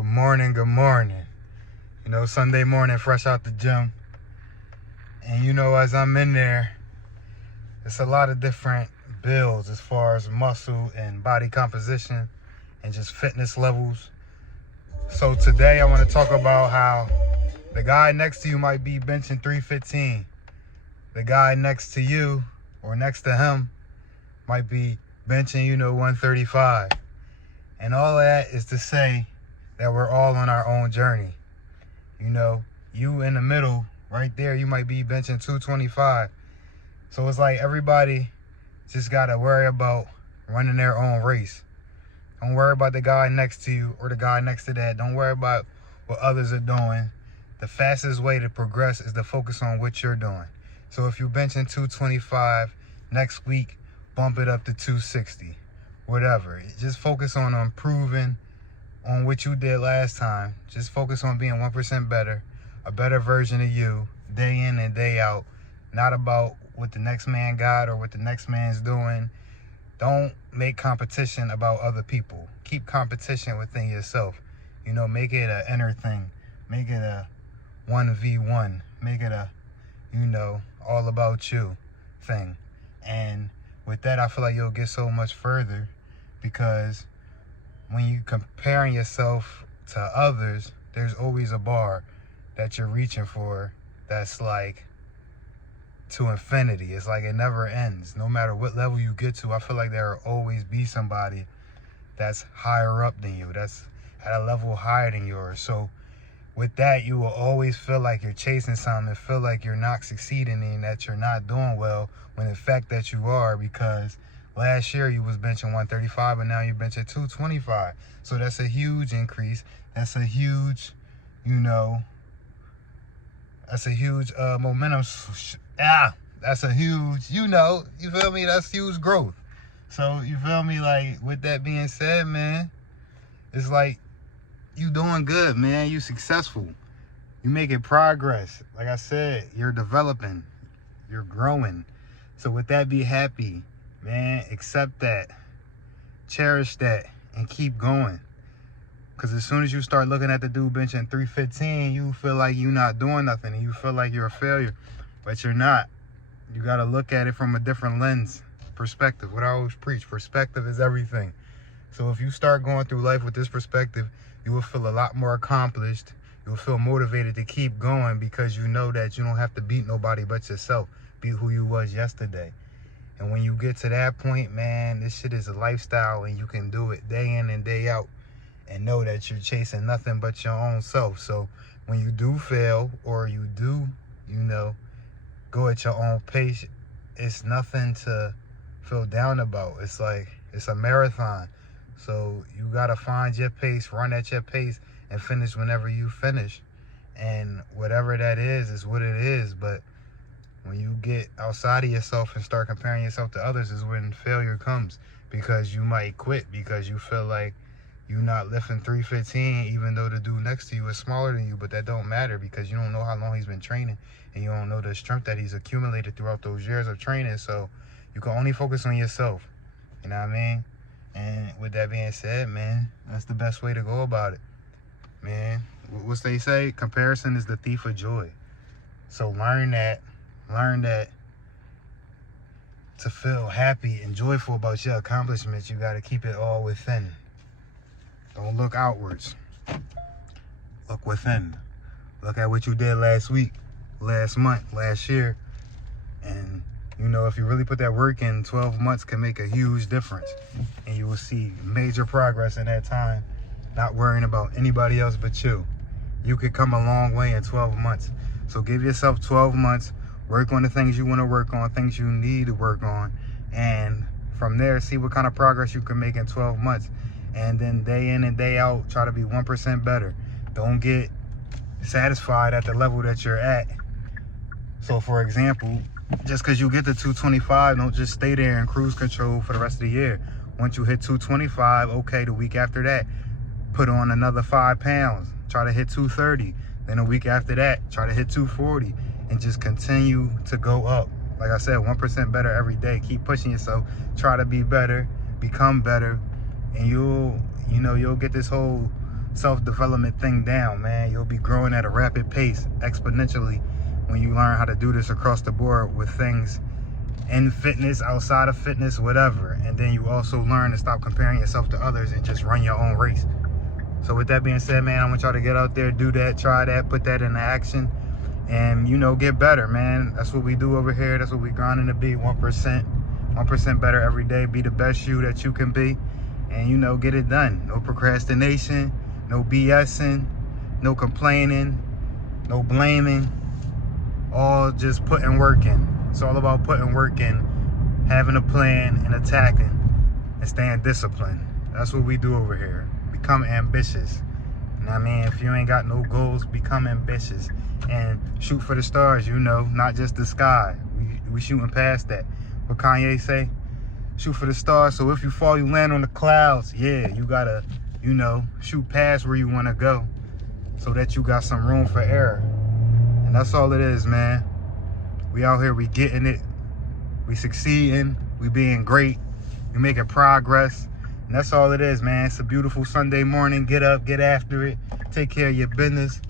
Good morning, good morning. Sunday morning, fresh out the gym. And as I'm in there, it's a lot of different builds as far as muscle and body composition and just fitness levels. So today I want to talk about how the guy next to you might be benching 315. The guy next to you or next to him might be benching, 135. And all that is to say that we're all on our own journey. You in the middle, right there, you might be benching 225. So it's like everybody just got to worry about running their own race. Don't worry about the guy next to you or the guy next to that. Don't worry about what others are doing. The fastest way to progress is to focus on what you're doing. So if you're benching 225, next week, bump it up to 260. Whatever. Just focus on improving on what you did last time. Just focus on being 1% better, a better version of you, day in and day out. Not about what the next man got or what the next man's doing. Don't make competition about other people. Keep competition within yourself. Make it an inner thing. Make it a 1v1. Make it a, all about you thing. And with that, I feel like you'll get so much further, because when you comparing yourself to others, there's always a bar that you're reaching for that's like to infinity. It's like it never ends. No matter what level you get to, I feel like there will always be somebody that's higher up than you, that's at a level higher than yours. So with that, you will always feel like you're chasing something, feel like you're not succeeding and that you're not doing well, when in fact that you are, because last year you was benching 135 and now you're benching 225. So that's a huge increase. That's a huge, that's a huge momentum. That's a huge, you feel me? That's huge growth. So you feel me? Like, with that being said, man, it's like you doing good, man. You successful. You making progress. Like I said, you're developing. You're growing. So with that, be happy, man. Accept that. Cherish that. And keep going. Because as soon as you start looking at the dude benching 315, you feel like you're not doing nothing. And you feel like you're a failure. But you're not. You got to look at it from a different lens. Perspective. What I always preach. Perspective is everything. So if you start going through life with this perspective, you will feel a lot more accomplished. You will feel motivated to keep going, because you know that you don't have to beat nobody but yourself. Be who you was yesterday. And when you get to that point, man, this shit is a lifestyle, and you can do it day in and day out and know that you're chasing nothing but your own self. So when you do fail, or you do, go at your own pace, it's nothing to feel down about. It's like, it's a marathon. So you got to find your pace, run at your pace, and finish whenever you finish. And whatever that is what it is. But when you get outside of yourself and start comparing yourself to others is when failure comes. Because you might quit because you feel like you're not lifting 315, even though the dude next to you is smaller than you. But that don't matter, because you don't know how long he's been training, and you don't know the strength that he's accumulated throughout those years of training. So you can only focus on yourself. You know what I mean? And with that being said, man, that's the best way to go about it. Man, what they say, comparison is the thief of joy. So learn that to feel happy and joyful about your accomplishments, you got to keep it all within. Don't look outwards. Look within. Look at what you did last week, last month, last year. And if you really put that work in, 12 months can make a huge difference. And you will see major progress in that time, not worrying about anybody else but you. You could come a long way in 12 months. So give yourself 12 months, work on the things you want to work on, things you need to work on. And from there, see what kind of progress you can make in 12 months. And then day in and day out, try to be 1% better. Don't get satisfied at the level that you're at. So for example, just because you get to 225, don't just stay there in cruise control for the rest of the year. Once you hit 225, okay, the week after that, put on another 5 pounds. Try to hit 230. Then a week after that, try to hit 240. And just continue to go up. Like I said, 1% better every day. Keep pushing yourself. Try to be better. Become better. And you'll get this whole self-development thing down, man. You'll be growing at a rapid pace, exponentially, when you learn how to do this across the board with things in fitness, outside of fitness, whatever. And then you also learn to stop comparing yourself to others and just run your own race. So with that being said, man, I want y'all to get out there, do that, try that, put that into action, and, you know, get better, man. That's what we do over here. That's what we grinding to be. 1% better every day. Be the best you that you can be, and, you know, get it done. No procrastination, no BSing, no complaining, no blaming. All just putting work in. It's all about putting work in, having a plan, and attacking, and staying disciplined. That's what we do over here. Become ambitious. You know what I mean? If you ain't got no goals, become ambitious and shoot for the stars, you know, not just the sky. We shooting past that. What Kanye say? Shoot for the stars, so if you fall, you land on the clouds. Yeah, you gotta, you know, shoot past where you wanna go so that you got some room for error. And that's all it is, man. We out here, we getting it, we succeeding, we being great, we making progress. And that's all it is, man. It's a beautiful Sunday morning. Get up, get after it, take care of your business.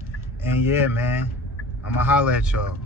And yeah, man, I'ma holler at y'all.